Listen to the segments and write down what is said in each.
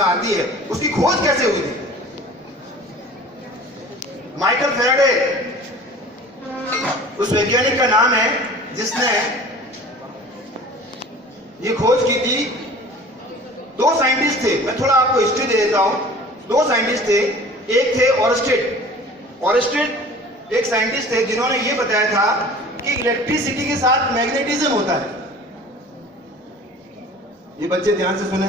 में आती है, उसकी खोज कैसे हुई थी? माइकल फैराडे उस वैज्ञानिक का नाम है जिसने ये खोज की थी। दो साइंटिस्ट थे, मैं थोड़ा आपको हिस्ट्री दे देता हूं। दो साइंटिस्ट थे, एक थे ऑरस्टेड एक साइंटिस्ट थे जिन्होंने ये बताया था कि इलेक्ट्रिसिटी के साथ मैग्नेटिज्म होता है। ये बच्चे ध्यान से सुने,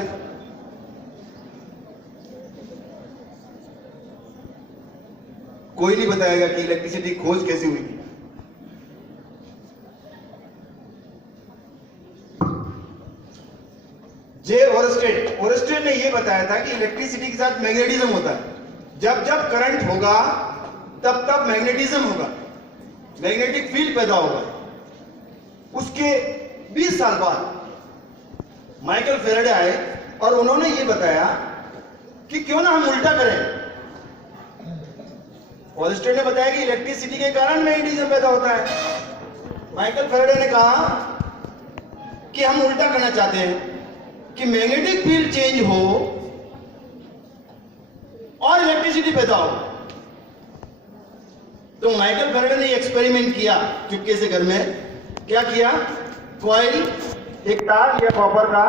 कोई नहीं बताएगा कि इलेक्ट्रिसिटी खोज कैसे हुई थी। जे ऑरस्टेड ने यह बताया था कि इलेक्ट्रिसिटी के साथ मैग्नेटिज्म होता है। जब जब करंट होगा तब तब मैग्नेटिज्म होगा, मैग्नेटिक फील्ड पैदा होगा। उसके 20 साल बाद माइकल फैराडे आए और उन्होंने ये बताया कि क्यों ना हम उल्टा करें। ऑरस्टेड ने बताया कि इलेक्ट्रिसिटी के कारण मैग्नेटिज्म पैदा होता है। माइकल फैराडे ने कहा कि हम उल्टा करना चाहते हैं कि मैग्नेटिक फील्ड चेंज हो और इलेक्ट्रिसिटी पैदा हो। तो माइकल फैराडे ने एक्सपेरिमेंट किया चुपके से घर में। क्या किया? कॉइल, एक तार लिया, कॉपर का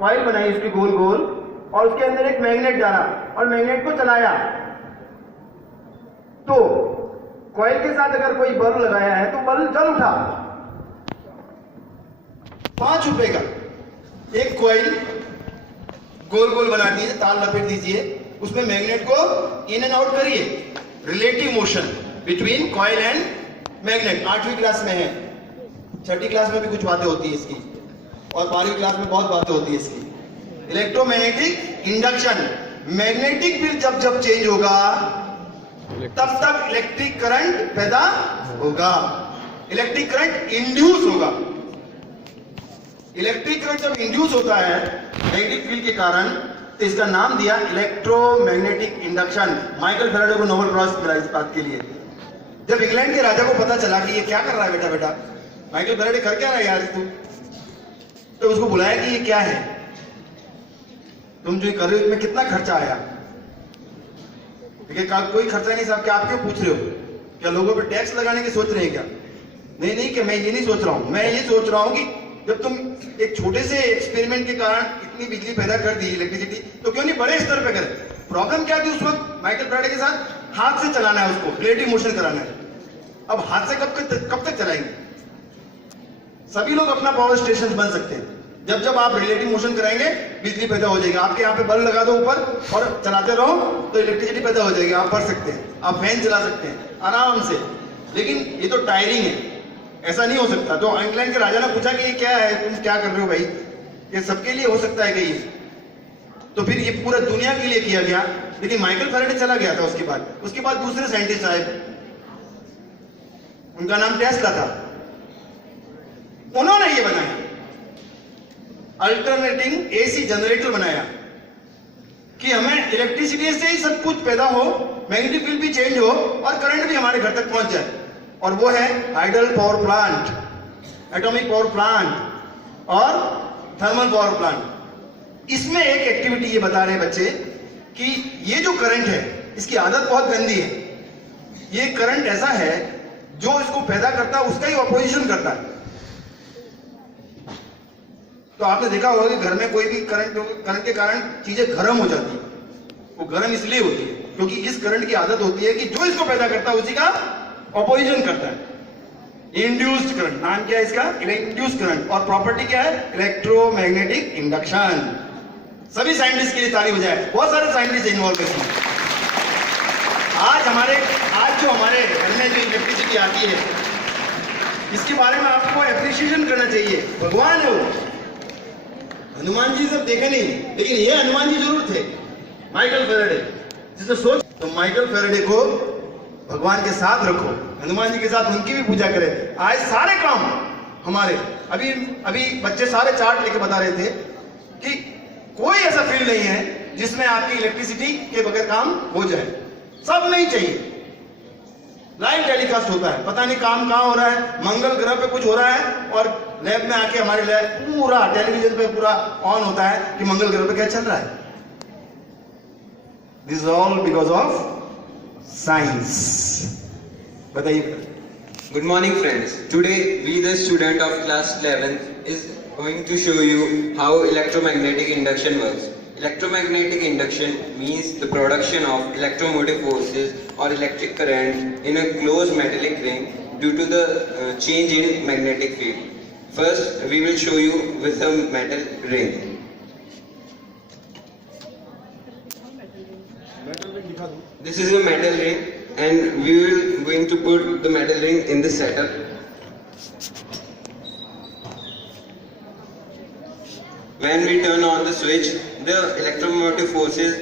कॉइल बनाई उसकी गोल गोल, और उसके अंदर एक मैग्नेट डाला और मैग्नेट को चलाया। तो कॉइल के साथ अगर कोई बल्ब लगाया है तो बल्ब जल उठा। 5 रुपए का एक कॉइल गोल गोल बना दीजिए, तार लपेट दीजिए, उसमें मैग्नेट को इन एंड आउट करिए। Relative motion between coil and magnet 8वीं क्लास में है, 6ठी क्लास में भी कुछ बातें होती है इसकी, और 12वीं क्लास में बहुत बातें होती है इसकी। इलेक्ट्रोमैग्नेटिक इंडक्शन, मैग्नेटिक फील्ड जब जब चेंज होगा तब तक इलेक्ट्रिक करंट पैदा होगा, इलेक्ट्रिक करंट इंड्यूस होगा। इलेक्ट्रिक करंट जब इंड्यूस होता है मैग्नेटिक फील्ड के कारण, तो इसका नाम दिया इलेक्ट्रोमैग्नेटिक इंडक्शन। माइकल फैराडे को नोबेल प्राइज मिला इस बात के लिए। जब इंग्लैंड के राजा को पता चला कि ये क्या कर रहा है बेटा बेटा, माइकल फैराडे कर क्या रहा है यार तू, तो उसको बुलाया कि ये क्या है, तुम जो कर रहे हो इसमें कितना खर्चा आया? ठीक है, कोई खर्चा नहीं साहब, क्या आप क्यों पूछ रहे हो? क्या लोगों पे टैक्स लगाने की सोच रहे हैं क्या? नहीं नहीं, कि मैं ये नहीं सोच रहा हूं, मैं ये सोच रहा हूं कि जब तुम एक छोटे से एक्सपेरिमेंट के कारण इतनी बिजली पैदा कर दी, इलेक्ट्रिसिटी, तो क्यों नहीं बड़े स्तर पे करें? प्रॉब्लम क्या थी उस वक्त माइकल फैराडे के साथ? हाथ से चलाना है उसको, रिलेटिव मोशन कराना है। अब हाथ से कब तक चलाएंगे? सभी लोग अपना पावर स्टेशन बन सकते हैं। जब जब आप रिलेटिव मोशन कराएंगे बिजली पैदा हो जाएगी। आपके यहाँ पे बल्ब लगा दो ऊपर और चलाते रहो तो इलेक्ट्रिसिटी पैदा हो जाएगी। आप पढ़ सकते हैं, आप फैन चला सकते हैं आराम से। लेकिन ये तो टायरिंग है, ऐसा नहीं हो सकता। तो इंग्लैंड के राजा ने पूछा कि ये क्या है, तुम क्या कर रहे हो भाई, ये सबके लिए हो सकता है कि? तो फिर ये पूरा दुनिया के लिए किया गया। लेकिन माइकल फैराडे चला गया था उसके बाद दूसरे साइंटिस्ट आए, उनका नाम टेस्ला था। उन्होंने ये बनाया, अल्टरनेटिंग एसी जनरेटर बनाया कि हमें इलेक्ट्रिसिटी से ही सब कुछ पैदा हो, मैग्नेटिक फील्ड भी चेंज हो और करंट भी हमारे घर तक पहुंच जाए। और वो है hydel power plant, atomic power plant और थर्मल पावर प्लांट। इसमें एक एक्टिविटी ये बता रहे हैं बच्चे कि ये जो करंट है इसकी आदत बहुत गंदी है। ये करंट ऐसा है जो इसको पैदा करता है उसका ही ऑपोजिशन करता है। तो आपने देखा होगा कि घर में कोई भी करंट के कारण चीजें गर्म हो जाती है। वो गर्म इसलिए होती है क्योंकि इस करंट की आदत होती है कि जो इसको पैदा करता है उसी का ऑपोजिशन करता है। इंड्यूस्ड करंट नाम क्या है इसका? Induced current. और प्रॉपर्टी क्या है? Electromagnetic induction. सभी साइंटिस्ट के लिए ताली बजाए, बहुत सारे साइंटिस्ट इन्वॉल्व है इसमें। आज जो हमारे घर में जो इलेक्ट्रिसिटी आती है इसके बारे में आपको एप्रिशिएशन करना चाहिए। भगवान है वो, हनुमान जी सब देखे नहीं, लेकिन ये हनुमान जी जरूर थे, माइकल फैराडे। जिसे सोच, तो माइकल फैराडे को भगवान के साथ रखो, हनुमान जी के साथ उनकी भी पूजा करें। आज सारे काम हमारे, अभी बच्चे सारे चार्ट लेके बता रहे थे कि कोई ऐसा फील्ड नहीं है जिसमें आपकी इलेक्ट्रिसिटी के बगैर काम हो जाए। सब नहीं चाहिए। लाइव टेलीकास्ट होता है, पता नहीं काम कहां हो रहा है, मंगल ग्रह पे कुछ हो रहा है और लैब में आके हमारे लैब पूरा टेलीविजन पे पूरा ऑन होता है कि मंगल ग्रह पे क्या चल रहा है। This is all because of science. बताइए। Good morning friends. Today we the student of class 11 is going to show you how electromagnetic induction works. Electromagnetic induction means the production of electromotive forces or electric current in a closed metallic ring due to the change in magnetic field. First we will show you with a metal ring. This is a metal ring and we will going to put the metal ring in the setup. When we turn on the switch, the electromotive forces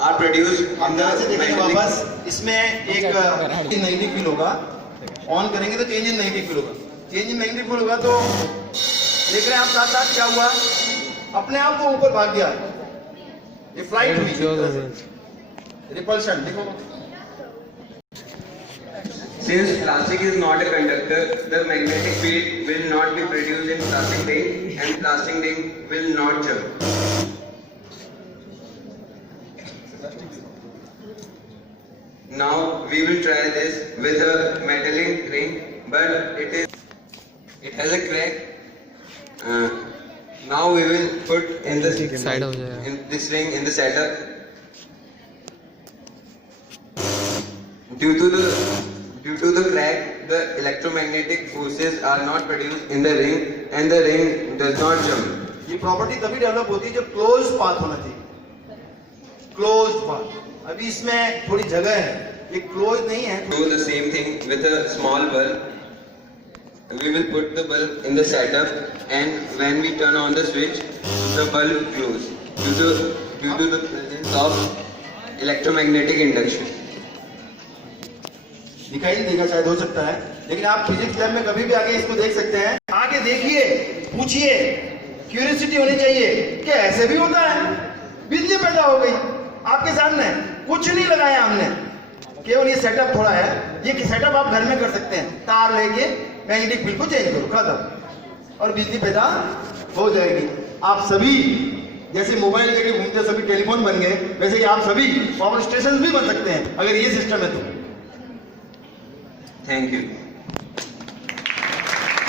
are produced हम in the यहाँ से देखेंगे magnetic. वापस, इसमें एक negative feel होगा। On करेंगे तो चेंज इन नेगेटिव फील होगा। चेंज इन नेगेटिव फील होगा तो देख रहे हैं आप साथ साथ क्या हुआ, अपने आप वो ऊपर भाग गया, ये फ्लाइट हुई, रिपल्शन। देखो Since plastic is not a conductor, the magnetic field will not be produced in plastic ring and plastic ring will not jump. Now we will try this with a metallic ring, but it has a crack. Now we will put in the in this ring in the setup. Due to the crack, the electromagnetic forces are not produced in the ring and the ring does not jump. ये property तभी develop होती है जब close path होना चाहिए, close path. अभी इसमें थोड़ी जगह है, ये क्लोज नहीं है। Do the same thing with a small bulb. We will put the bulb in the setup and when we turn on the switch, the bulb glows due to the presence of electromagnetic induction. दिखाई नहीं देगा, शायद हो सकता है, लेकिन आप physics lab में कभी भी आके इसको देख सकते हैं। आगे देखिए, पूछिए, क्यूरियोसिटी होनी चाहिए कि ऐसे भी होता है। बिजली पैदा हो गई आपके सामने, कुछ नहीं लगाया हमने, केवल ये सेटअप थोड़ा है। ये सेटअप आप घर में कर सकते हैं, तार लेके मैग्नेटिक फील्ड को चेंज करो, खत्म, और बिजली पैदा हो जाएगी। आप सभी जैसे मोबाइल लेके घूमते सभी टेलीफोन बन गए, वैसे ही आप सभी पावर स्टेशन भी बन सकते हैं अगर ये सिस्टम है तो। Thank you.